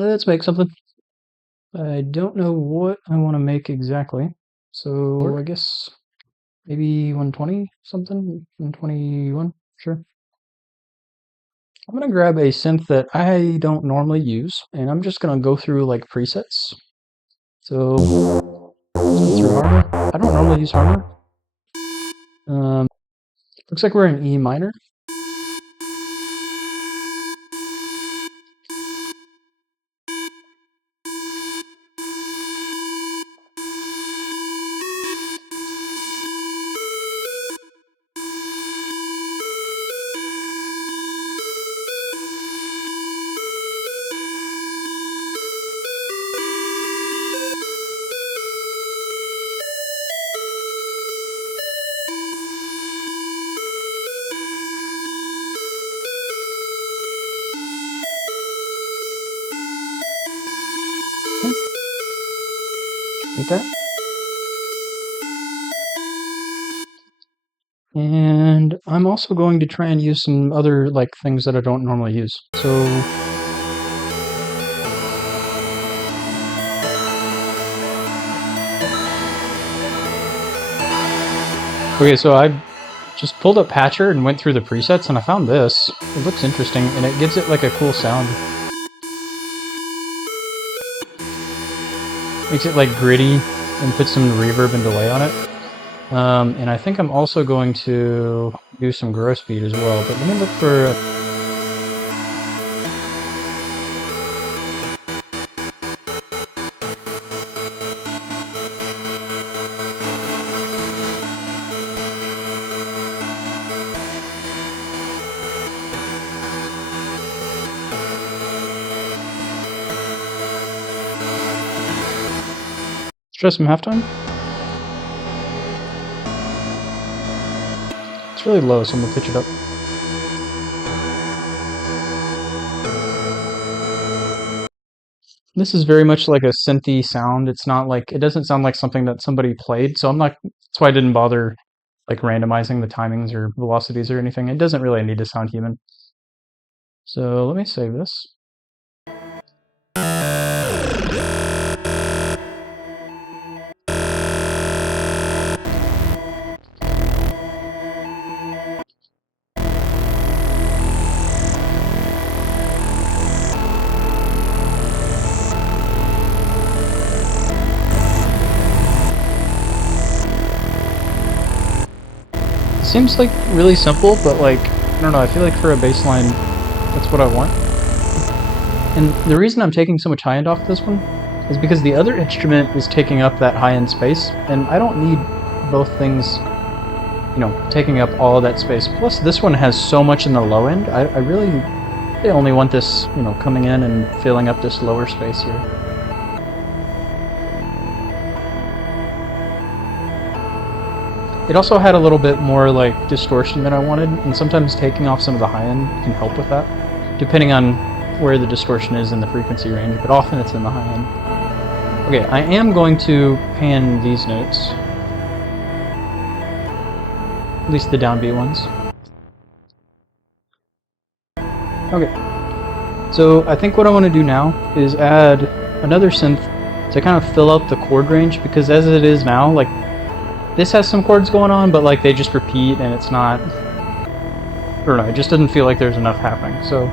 Let's make something. I don't know what I want to make exactly. So I guess maybe 120 something? 121? Sure. I'm gonna grab a synth that I don't normally use, and I'm just gonna go through like presets. So go through Harmor. I don't normally use Harmor. Looks like we're in E minor. Okay. Like that. And I'm also going to try and use some other like things that I don't normally use. So okay, so I just pulled up Patcher and went through the presets, and I found this. It looks interesting, and it gives it like a cool sound. Makes it like gritty and puts some reverb and delay on it. And I think I'm also going to do some grow speed as well, but let me look for... Let's try some halftime. It's really low, so I'm gonna pitch it up. This is very much like a synthy sound. It's not like, it doesn't sound like something that somebody played, so I'm not, that's why I didn't bother like randomizing the timings or velocities or anything. It doesn't really need to sound human. So let me save this. Seems like really simple, but like, I don't know, I feel like for a bass line, that's what I want. And the reason I'm taking so much high end off this one is because the other instrument is taking up that high end space, and I don't need both things, you know, taking up all of that space. Plus, this one has so much in the low end, I really only want this, you know, coming in and filling up this lower space here. It also had a little bit more like distortion than I wanted, and sometimes taking off some of the high end can help with that, depending on where the distortion is in the frequency range, but often it's in the high end. Okay, I am going to pan these notes, at least the downbeat ones. Okay, so I think what I want to do now is add another synth to kind of fill out the chord range, because as it is now, like, this has some chords going on, but like they just repeat and it's not, I don't know, it just doesn't feel like there's enough happening, so.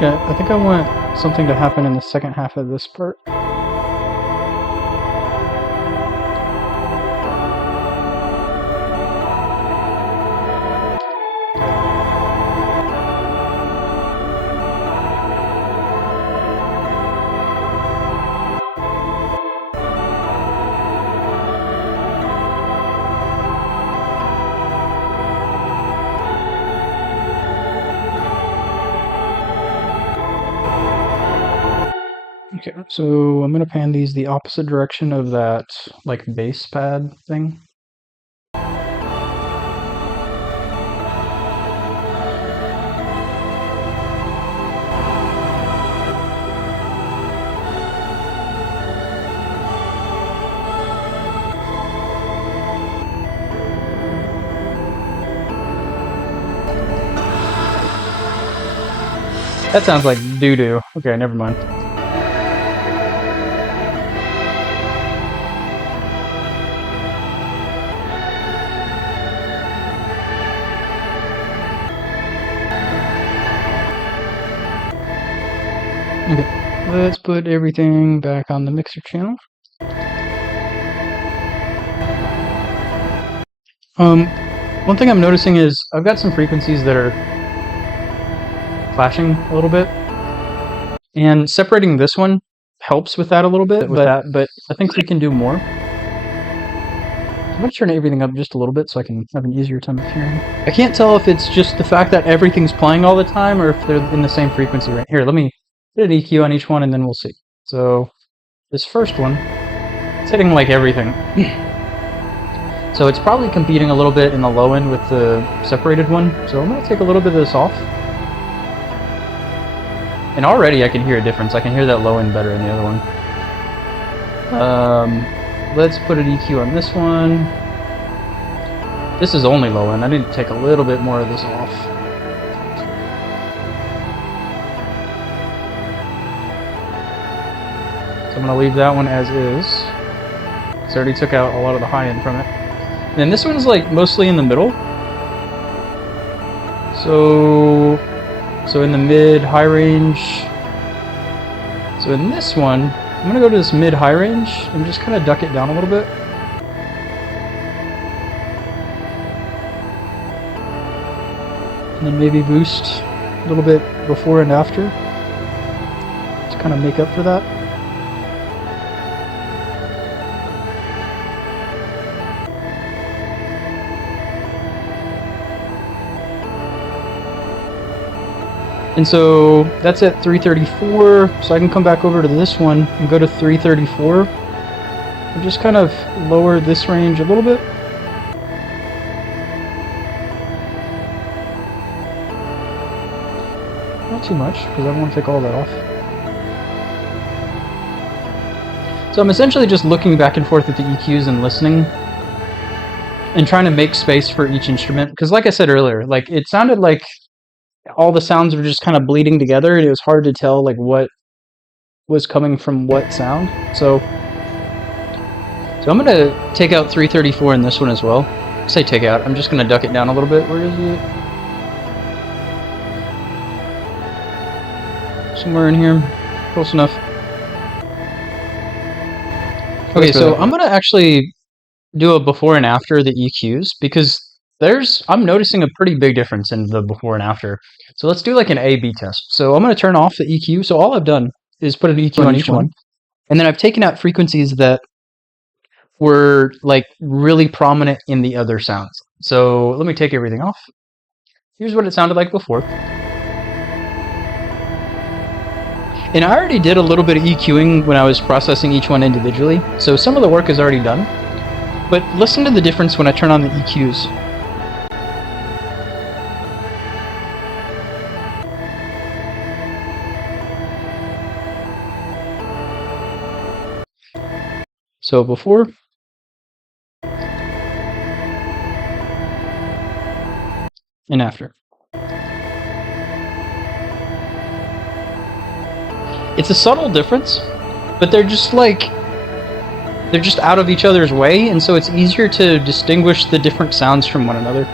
Yeah, I think I want something to happen in the second half of this part. Okay, so I'm gonna pan these the opposite direction of that, like, bass pad thing. That sounds like doo-doo. Okay, never mind. Okay, let's put everything back on the mixer channel. One thing I'm noticing is I've got some frequencies that are clashing a little bit, and separating this one helps with that a little bit, but I think we can do more. I'm gonna turn everything up just a little bit so I can have an easier time of hearing. I can't tell if it's just the fact that everything's playing all the time or if they're in the same frequency right here. Let me put an EQ on each one and then we'll see. So this first one, it's hitting like everything. So it's probably competing a little bit in the low end with the separated one. So I'm gonna take a little bit of this off. And already I can hear a difference. I can hear that low end better than the other one. Let's put an EQ on this one. This is only low end. I need to take a little bit more of this off. So I'm going to leave that one as is. So I already took out a lot of the high end from it. And this one's like mostly in the middle. So in the mid-high range. So in this one, I'm going to go to this mid-high range and just kind of duck it down a little bit. And then maybe boost a little bit before and after to kind of make up for that. And so that's at 334, so I can come back over to this one and go to 334 and just kind of lower this range a little bit. Not too much, because I don't want to take all that off. So I'm essentially just looking back and forth at the EQs and listening and trying to make space for each instrument, because like I said earlier, like it sounded like all the sounds were just kind of bleeding together, and it was hard to tell like what was coming from what sound. So I'm gonna take out 334 in this one as well. I say take out. I'm just gonna duck it down a little bit. Where is it? Somewhere in here. Close enough. Okay, so I'm gonna actually do a before and after the EQs because I'm noticing a pretty big difference in the before and after. So let's do like an A/B test. So I'm going to turn off the EQ. So all I've done is put an EQ on each one. And then I've taken out frequencies that were like really prominent in the other sounds. So let me take everything off. Here's what it sounded like before. And I already did a little bit of EQing when I was processing each one individually. So some of the work is already done. But listen to the difference when I turn on the EQs. So before and after. It's a subtle difference, but they're just out of each other's way, and so it's easier to distinguish the different sounds from one another.